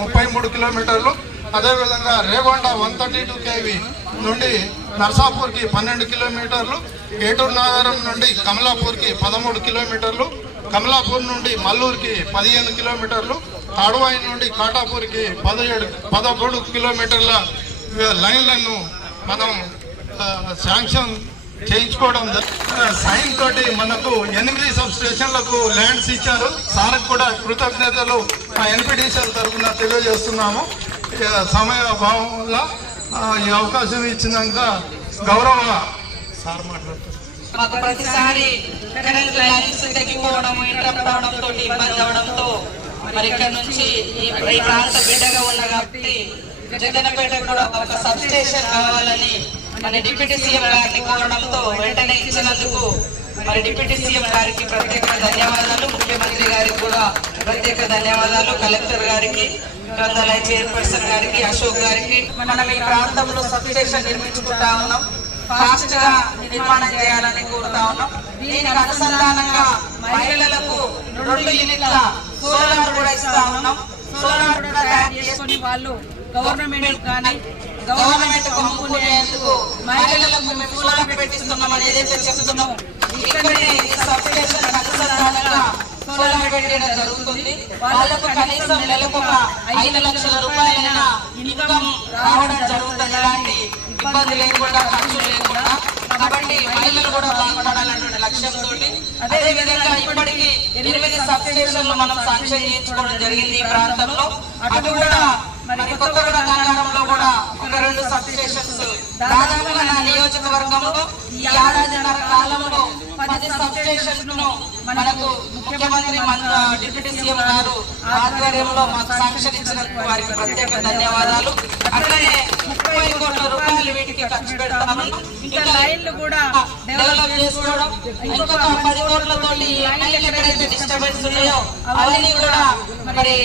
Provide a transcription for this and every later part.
ముప్పై మూడు కిలోమీటర్లు. అదేవిధంగా Regonda one thirty two KV నుండి నర్సాపూర్కి పన్నెండు కిలోమీటర్లు. ఏటూరు నగరం నుండి కమలాపూర్కి పదమూడు కిలోమీటర్లు. కమలాపూర్ నుండి మల్లూరుకి పదిహేను కిలోమీటర్లు. తాడువాయి నుండి కాటాపూర్కి పదిహేడు పదమూడు కిలోమీటర్ల లైన్లను మనం శాంక్షన్ చేయించుకోవడం సైన్ తోటి మనకు ఎనిమిది సబ్ స్టేషన్లకు ల్యాండ్స్ ఇచ్చారు. సార్కు కూడా కృతజ్ఞతలు మా ఎన్పిటిసిఎల్ తరఫున తెలియజేస్తున్నాము. సమయ అభావం వల్ల ఈ అవకాశం ఇచ్చినాక గౌరవ సార్ మాట్లాడుతున్నారు మాకు ప్రతిసారి కరెంట్ లైన్స్ తగ్గిపోవడం ఇంటరప్ట్ అవడంతో ఇబ్బంది అవడంతో మరి ఇక్కడ నుంచి ఈ ప్రాంత బిడ్డగా ఉన్న కాబట్టి జగన్పేట కూడా ఒక సబ్ స్టేషన్ కావాలని మన డిప్యూటీ సీఎం గారిని కోరడంతో వెంటనే ఇచ్చినందుకు మరి డిప్యూటీ సీఎం గారికి ప్రత్యేక ధన్యవాదాలు. ముఖ్యమంత్రి గారికి కూడా ప్రత్యేక ధన్యవాదాలు కలెక్టర్ గారికి గ్రంథాలయ చైర్పర్సన్ గారికి అశోక్ గారికి. మనం ఈ ప్రాంతంలో సబ్స్టేషన్ నిర్మించుకుంటా ఉన్నాం. ఫాస్ట్గా నిర్మాణం చేయాలని కోరుతా ఉన్నాం. దీనికి అనుసంధానంగా మహిళలకు రెండు యూనిట్ల సోలార్ కూడా ఇస్తా ఉన్నాం. సోలార్ కూడా తయారు చేసుకుని వాళ్ళు గవర్నమెంట్ కానీ గవర్నమెంట్ కొనుక్కునేందుకు మహిళలకు మేము సోలార్ పెట్టిస్తున్నాం అని ఏదైతే చెప్తున్నామో ఇక్కడనే సబ్స్టేషన్ అనుసంధానంగా సోలార్ పెట్టడం జరుగుతుంది. వాళ్ళకు కనీసం నెలకు ఒక ఐదు లక్షల రూపాయలైనా ఇన్కమ్ రావడం జరుగుతుంది. ఎలాంటి ఇబ్బంది లేకుండా ఖర్చు లేకుండా. కాబట్టి మహిళలు కూడా బాగుపడాలనే లక్ష్యంతో అదేవిధంగా ఇప్పటికీ ఎనిమిది సబ్ స్టేషన్లు మనం సాంక్షన్ చేయించుకోవడం జరిగింది ఈ ప్రాంతంలో. అటు కూడా మరి కొత్తగూడ గంగారంలో కూడా ఒక రెండు సబ్ స్టేషన్స్ దాదాపుగా నా నియోజకవర్గంలో ఈ ఏడాదిన్నర కాలంలో ను మనకు ముఖ్యమంత్రి డిప్యూటీ సీఎం గారు ఆధ్వర్యంలో మాకు శాంక్షన్ ఇచ్చినందుకు వారికి ప్రత్యేక ధన్యవాదాలు. అట్లనే ముప్పై కోట్ల రూపాయలు వీటికి ఖర్చు పెడతామని ఇంకా లైన్లు కూడా డెవలప్ చేసుకోవడం ఇంకొక పది కోట్లతో లైన్లు ఎక్కడైతే డిస్టర్బెన్స్ ఉన్నాయో అవన్నీ కూడా మరి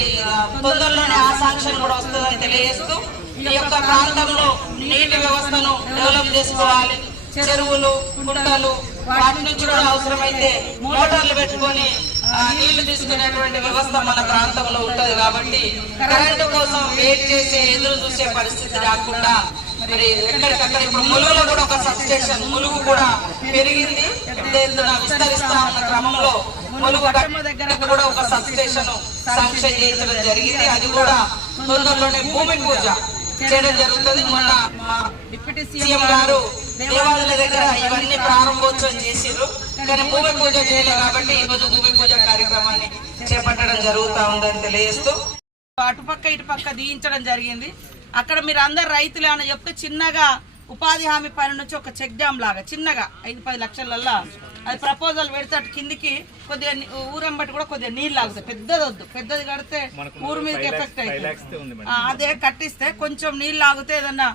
తొందరలోనే ఆ శాంక్షన్ కూడా వస్తుందని తెలియజేస్తూ ఈ యొక్క ప్రాంతంలో నీటి వ్యవస్థను డెవలప్ చేసుకోవాలి. చెరువులు కుంటలు వాటి నుంచి కూడా అవసరమైతే మోటార్లు పెట్టుకొని నీళ్ళు తీసుకునేటువంటి వ్యవస్థ మన ప్రాంతంలో ఉంటది కాబట్టి కరెంటు కోసం వెయిట్ చేసే ఎదురు చూసే పరిస్థితి రాకుండా మరి ఎక్కడికక్కడ ఇప్పుడు ములుగులో కూడా ఒక సబ్స్టేషన్ ములుగు కూడా పెరిగింది. ఎత్తున విస్తరిస్తా ఉన్న క్రమంలో ములుగు దగ్గర కూడా ఒక సబ్స్టేషన్ శాంక్షన్ చేయించడం జరిగింది. అది కూడా తొందరలోనే భూమి పూజ చేయడం జరుగుతుంది. మొన్న డిప్యూటీ సీఎం గారు దేవాలయాల దగ్గర ఇవన్నీ ప్రారంభోత్సవం చేసిర్రు. కానీ భూమి పూజ చేయలేదు కాబట్టి ఈ రోజు భూమి పూజ కార్యక్రమాన్ని చేపట్టడం జరుగుతా ఉందని తెలియజేస్తూ అటుపక్క ఇటుపక్క దీయించడం జరిగింది. అక్కడ మీరు అందరు రైతులు అని చెప్తే చిన్నగా ఉపాధి హామీ పైన నుంచి ఒక చెక్ డ్యామ్ లాగా చిన్నగా ఐదు పది లక్షలల్లా. అది ప్రపోజల్ పెడితే అటు కిందికి కొద్దిగా ని- ఊరెంబటి కూడా కొద్దిగా నీళ్ళు లాగుతాయి. పెద్దది వద్దు. పెద్దది కడితే ఊరు మీదకి ఎఫెక్ట్ అవుతుంది ఆ, అదే కట్టిస్తే కొంచెం నీళ్ళు లాగితే ఏదన్నా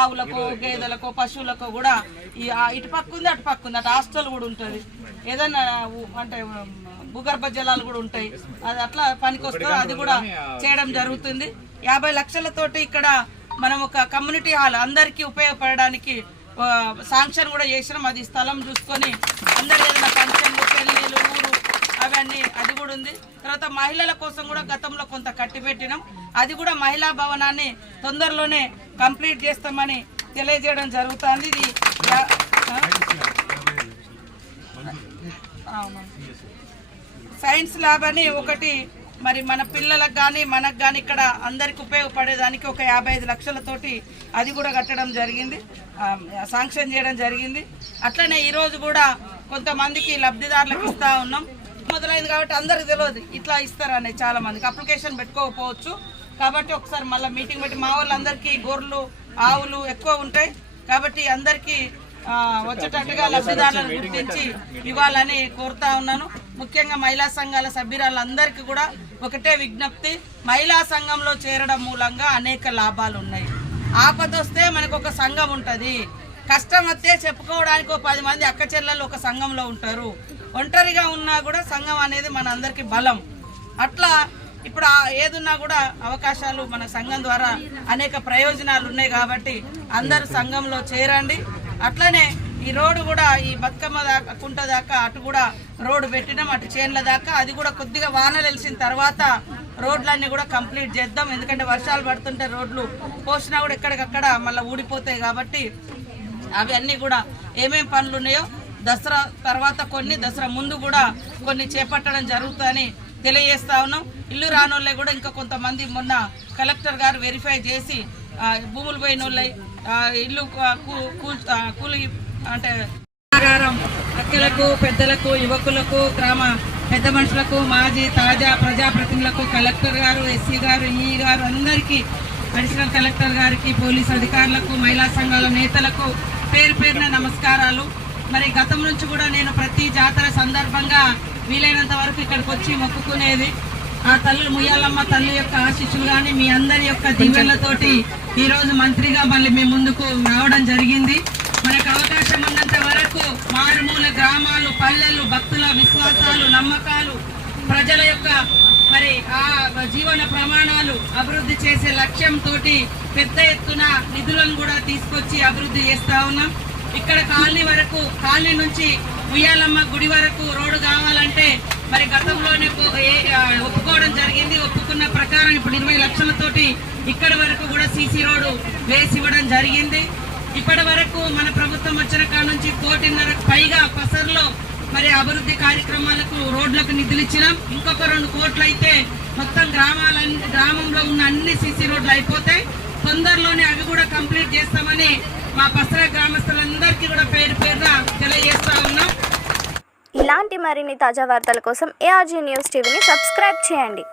ఆవులకు గేదెలకు పశువులకు కూడా ఈ ఇటు పక్క ఉంది అటు పక్క ఉంది. అటు హాస్టల్ కూడా ఉంటుంది. ఏదైనా అంటే భూగర్భ జలాలు కూడా ఉంటాయి. అది అట్లా పనికొస్తే అది కూడా చేయడం జరుగుతుంది. యాభై లక్షలతోటి ఇక్కడ మనం ఒక కమ్యూనిటీ హాల్ అందరికీ ఉపయోగపడడానికి శాంక్షన్ కూడా చేసినాం. అది స్థలం చూసుకొని అందరు ఏదైనా ఫంక్షన్లు పెళ్ళిళ్ళు ఊరు అవన్నీ అది కూడా ఉంది. తర్వాత మహిళల కోసం కూడా గతంలో కొంత కట్టిపెట్టినాం అది కూడా మహిళా భవనాన్ని తొందరలోనే కంప్లీట్ చేస్తామని తెలియజేయడం జరుగుతుంది. ఇది సైన్స్ ల్యాబ్ అని ఒకటి మరి మన పిల్లలకు కానీ మనకు కానీ ఇక్కడ అందరికి ఉపయోగపడేదానికి ఒక యాభై ఐదు లక్షలతోటి అది కూడా కట్టడం జరిగింది. శాంక్షన్ చేయడం జరిగింది. అట్లనే ఈరోజు కూడా కొంతమందికి లబ్ధిదారులకు ఇస్తూ ఉన్నాం. మొదలైంది కాబట్టి అందరికి తెలియదు ఇట్లా ఇస్తారనే చాలా మందికి. అప్లికేషన్ పెట్టుకోకపోవచ్చు. కాబట్టి ఒకసారి మళ్ళీ మీటింగ్ పెట్టి మా వాళ్ళందరికీ గొర్రెలు ఆవులు ఎక్కువ ఉంటాయి. కాబట్టి అందరికీ వచ్చేటట్టుగా లబ్ధిదారులను గుర్తించి ఇవ్వాలని కోరుతా ఉన్నాను. ముఖ్యంగా మహిళా సంఘాల సభ్యురాలందరికీ కూడా ఒకటే విజ్ఞప్తి. మహిళా సంఘంలో చేరడం మూలంగా అనేక లాభాలు ఉన్నాయి ఆపద వస్తే మనకు ఒక సంఘం ఉంటుంది. కష్టం వస్తే చెప్పుకోవడానికి ఒక పది మంది అక్క చెల్లెలు ఒక సంఘంలో ఉంటారు. ఒంటరిగా ఉన్నా కూడా సంఘం అనేది మన అందరికీ బలం. అట్లా ఇప్పుడు ఏదున్నా కూడా అవకాశాలు మన సంఘం ద్వారా అనేక ప్రయోజనాలు ఉన్నాయి కాబట్టి అందరూ సంఘంలో చేరండి. అట్లనే ఈ రోడ్డు కూడా ఈ బతుకమ్మ దాకా కుంట దాకా అటు కూడా రోడ్డు పెట్టినాం అటు చేన్ల దాకా. అది కూడా కొద్దిగా వానలు వెలిసిన తర్వాత రోడ్లన్నీ కూడా కంప్లీట్ చేద్దాం. ఎందుకంటే వర్షాలు పడుతుంటే రోడ్లు పోసినా కూడా ఎక్కడికక్కడ మళ్ళీ ఊడిపోతాయి కాబట్టి అవన్నీ కూడా ఏమేం పనులు ఉన్నాయో దసరా తర్వాత కొన్ని దసరా ముందు కూడా కొన్ని చేపట్టడం జరుగుతుందని తెలియజేస్తా ఉన్నాం. ఇల్లు రానోళ్ళే కూడా ఇంకా కొంతమంది మొన్న కలెక్టర్ గారు వెరిఫై చేసి భూములు పోయిన ఇల్లు కూలి అంటే అక్కలకు పెద్దలకు యువకులకు గ్రామ పెద్ద మనుషులకు మాజీ తాజా ప్రజాప్రతినిధులకు కలెక్టర్ గారు ఎస్సీ గారు ఈ గారు అందరికీ అడిషనల్ కలెక్టర్ గారికి పోలీస్ అధికారులకు మహిళా సంఘాల నేతలకు పేరు పేరున నమస్కారాలు. మరి గతం నుంచి కూడా నేను ప్రతి జాతర సందర్భంగా వీలైనంత వరకు ఇక్కడికి వచ్చి మొక్కుకునేది. ఆ తల్లి ముయ్యాలమ్మ తల్లి యొక్క ఆశీస్సులు కానీ మీ అందరి యొక్క దీవెనలతోటి ఈరోజు మంత్రిగా మళ్ళీ మీ ముందుకు రావడం జరిగింది. మనకు అవకాశం ఉన్నంత వరకు మారుమూల గ్రామాలు పల్లెలు భక్తుల విశ్వాసాలు నమ్మకాలు ప్రజల యొక్క మరి ఆ జీవన ప్రమాణాలు అభివృద్ధి చేసే లక్ష్యంతో పెద్ద ఎత్తున నిధులను కూడా తీసుకొచ్చి అభివృద్ధి చేస్తా ఉన్నాం. ఇక్కడ కాలనీ వరకు కాలనీ నుంచి ఉయ్యాలమ్మ గుడి వరకు రోడ్డు కావాలంటే మరి గతంలోనే ఒప్పుకోవడం జరిగింది. ఒప్పుకున్న ప్రకారం ఇప్పుడు ఇరవై లక్షలతోటి ఇక్కడ వరకు కూడా సీసీ రోడ్డు వేసి ఇవ్వడం జరిగింది. ఇప్పటి వరకు మన ప్రభుత్వం వచ్చిన కాడ నుంచి కోటిన్నరకు పైగా మరి అభివృద్ధి కార్యక్రమాలకు రోడ్లకు నిధులు ఇచ్చినాం. ఇంకొక రెండు కోట్లు అయితే మొత్తం గ్రామాల గ్రామంలో ఉన్న అన్ని సీసీ రోడ్లు అయిపోతాయి. తొందరలోనే అవి కూడా కంప్లీట్ చేస్తామని మా పసరా గ్రామస్తులందరికీ కూడా పేరు పేరున తెలియజేస్తా ఉన్నాం. ఇలాంటి మరిన్ని తాజా వార్తల కోసం ఏఆర్జీ న్యూస్ టీవీని సబ్స్క్రైబ్ చేయండి.